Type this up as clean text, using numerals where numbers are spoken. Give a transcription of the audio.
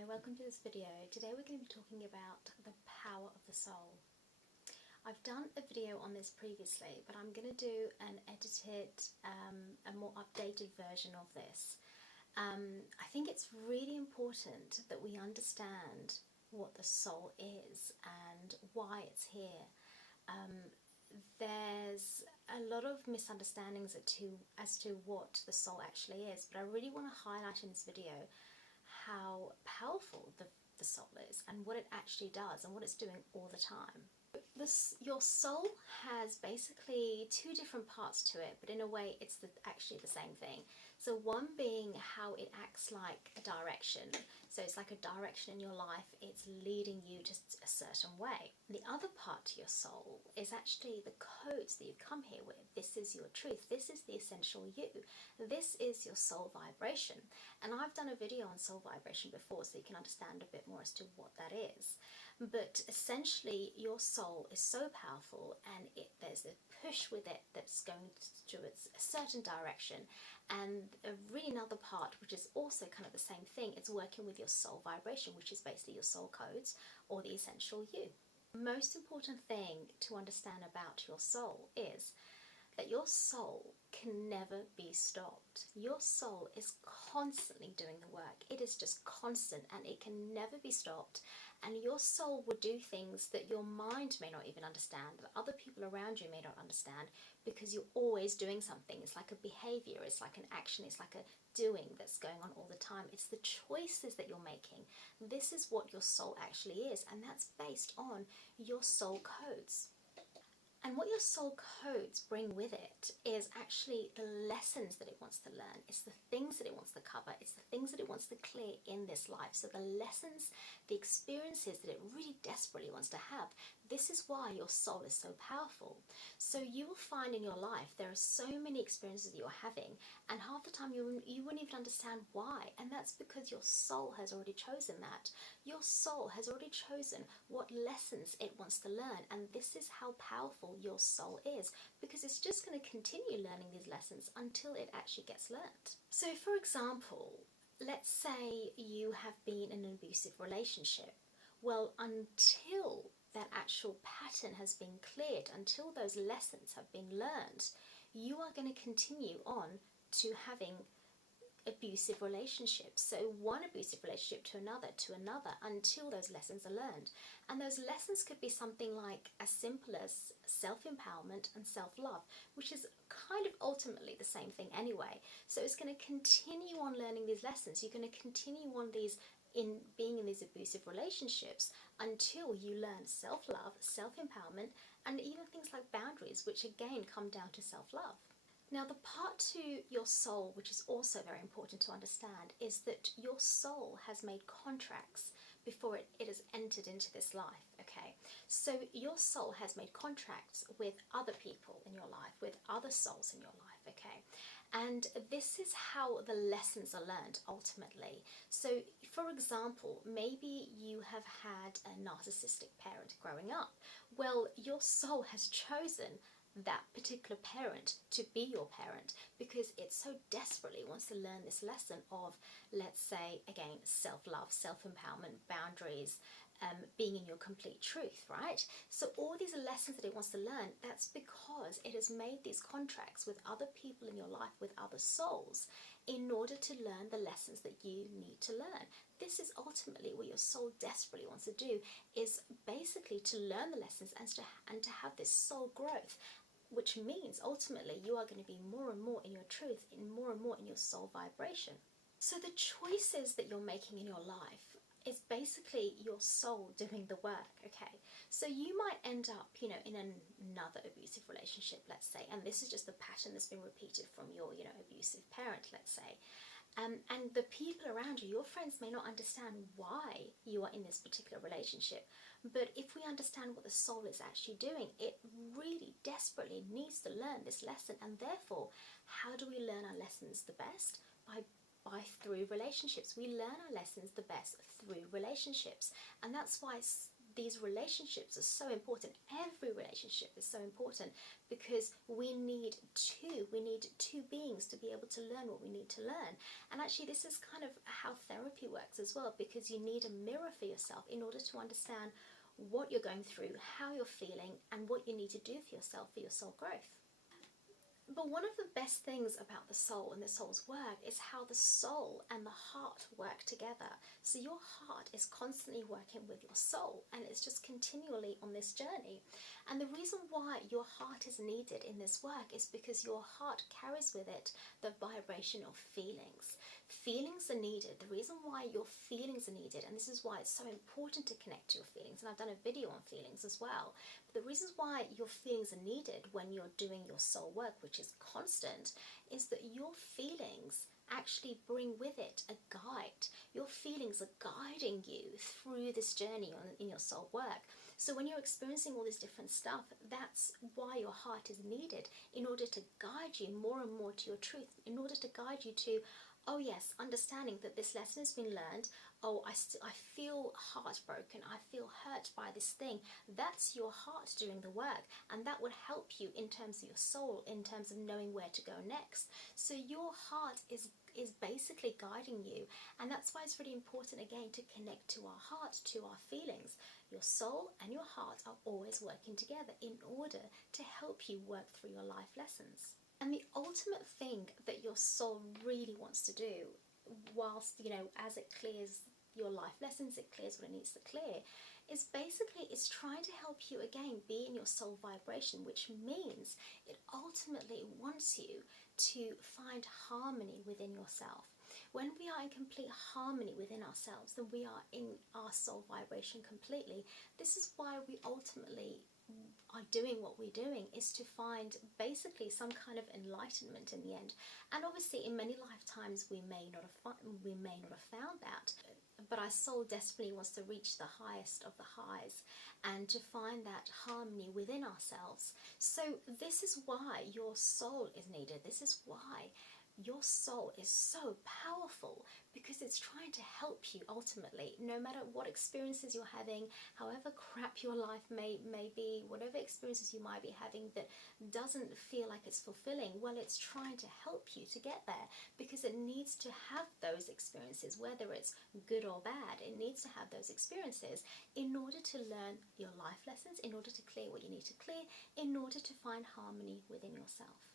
Hi, welcome to this video. Today we're going to be talking about the power of the soul. I've done a video on this previously, but I'm going to do an edited, a more updated version of this. I think it's really important that we understand what the soul is and why it's here. There's a lot of misunderstandings as to what the soul actually is, but I really want to highlight in this video how powerful the soul is and what it actually does and what it's doing all the time. Your soul has basically two different parts to it, but in a way it's actually the same thing. So one being how it acts like a direction. So it's like a direction in your life, it's leading you to a certain way. The other part to your soul is actually the codes that you've come here with. This is your truth, this is the essential you, this is your soul vibration. And I've done a video on soul vibration before, so you can understand a bit more as to what that is. But essentially your soul is so powerful, and there's a push with it that's going towards a certain direction, and a really another part which is also kind of the same thing. It's working with your soul vibration, which is basically your soul codes or the essential you. The most important thing to understand about your soul is that your soul can never be stopped. Your soul is constantly doing the work. It is just constant and it can never be stopped. And your soul will do things that your mind may not even understand, that other people around you may not understand, because you're always doing something. It's like a behavior, it's like an action, it's like a doing that's going on all the time. It's the choices that you're making. This is what your soul actually is, and that's based on your soul codes. And what your soul codes bring with it is actually the lessons that it wants to learn. It's the things that it wants to cover. It's the things that it wants to clear in this life. So the lessons, the experiences that it really desperately wants to have. This is why your soul is so powerful. So you will find in your life there are so many experiences that you're having, and half the time you wouldn't even understand why. And that's because your soul has already chosen that. Your soul has already chosen what lessons it wants to learn, and this is how powerful your soul is, because it's just going to continue learning these lessons until it actually gets learnt. So for example, let's say you have been in an abusive relationship. Well, until that actual pattern has been cleared, until those lessons have been learned, you are going to continue on to having abusive relationships. So one abusive relationship to another, until those lessons are learned. And those lessons could be something like as simple as self-empowerment and self-love, which is kind of ultimately the same thing anyway. So it's going to continue on learning these lessons. You're going to continue on being in these abusive relationships until you learn self-love, self-empowerment, and even things like boundaries, which again come down to self-love. Now, the part to your soul, which is also very important to understand, is that your soul has made contracts before it has entered into this life, okay? So your soul has made contracts with other people in your life, with other souls in your life, okay? And this is how the lessons are learned ultimately. So, for example, maybe you have had a narcissistic parent growing up. Well, your soul has chosen that particular parent to be your parent because it so desperately wants to learn this lesson of, let's say, again, self-love, self-empowerment, boundaries, being in your complete truth, right? So all these lessons that it wants to learn, that's because it has made these contracts with other people in your life, with other souls, in order to learn the lessons that you need to learn. This is ultimately what your soul desperately wants to do, is basically to learn the lessons and to have this soul growth, which means ultimately you are going to be more and more in your truth, more and more in your soul vibration. So the choices that you're making in your life is basically your soul doing the work, okay? So you might end up, in another abusive relationship, let's say, and this is just the pattern that's been repeated from your, abusive parent, let's say. And the people around you, your friends, may not understand why you are in this particular relationship. But if we understand what the soul is actually doing, it really desperately needs to learn this lesson. And therefore, how do we learn our lessons the best? Through relationships. We learn our lessons the best through relationships. And that's why these relationships are so important. Every relationship is so important because we need two beings to be able to learn what we need to learn. And actually this is kind of how therapy works as well, because you need a mirror for yourself in order to understand what you're going through, how you're feeling, and what you need to do for yourself for your soul growth. But one of the best things about the soul and the soul's work is how the soul and the heart work together. So your heart is constantly working with your soul, and it's just continually on this journey. And the reason why your heart is needed in this work is because your heart carries with it the vibration of feelings. Feelings are needed. The reason why your feelings are needed, and this is why it's so important to connect to your feelings, and I've done a video on feelings as well, but the reasons why your feelings are needed when you're doing your soul work, which is constant, is that your feelings actually bring with it a guide. Your feelings are guiding you through this journey in your soul work. So when you're experiencing all this different stuff, that's why your heart is needed, in order to guide you more and more to your truth, in order to guide you to, oh yes, understanding that this lesson has been learned. Oh, I feel heartbroken. I feel hurt by this thing. That's your heart doing the work, and that would help you in terms of your soul, in terms of knowing where to go next. So your heart is basically guiding you, and that's why it's really important again to connect to our heart, to our feelings. Your soul and your heart are always working together in order to help you work through your life lessons. And the ultimate thing that your soul really wants to do, whilst, as it clears your life lessons, it clears what it needs to clear, is basically it's trying to help you again be in your soul vibration, which means it ultimately wants you to find harmony within yourself. When we are in complete harmony within ourselves, then we are in our soul vibration completely. This is why we ultimately are doing what we're doing, is to find basically some kind of enlightenment in the end. And obviously in many lifetimes we may not have found that, but our soul desperately wants to reach the highest of the highs and to find that harmony within ourselves. So this is why your soul is needed. This is why your soul is so powerful, because it's trying to help you ultimately, no matter what experiences you're having, however crap your life may be, whatever experiences you might be having that doesn't feel like it's fulfilling, well, it's trying to help you to get there, because it needs to have those experiences, whether it's good or bad. It needs to have those experiences in order to learn your life lessons, in order to clear what you need to clear, in order to find harmony within yourself.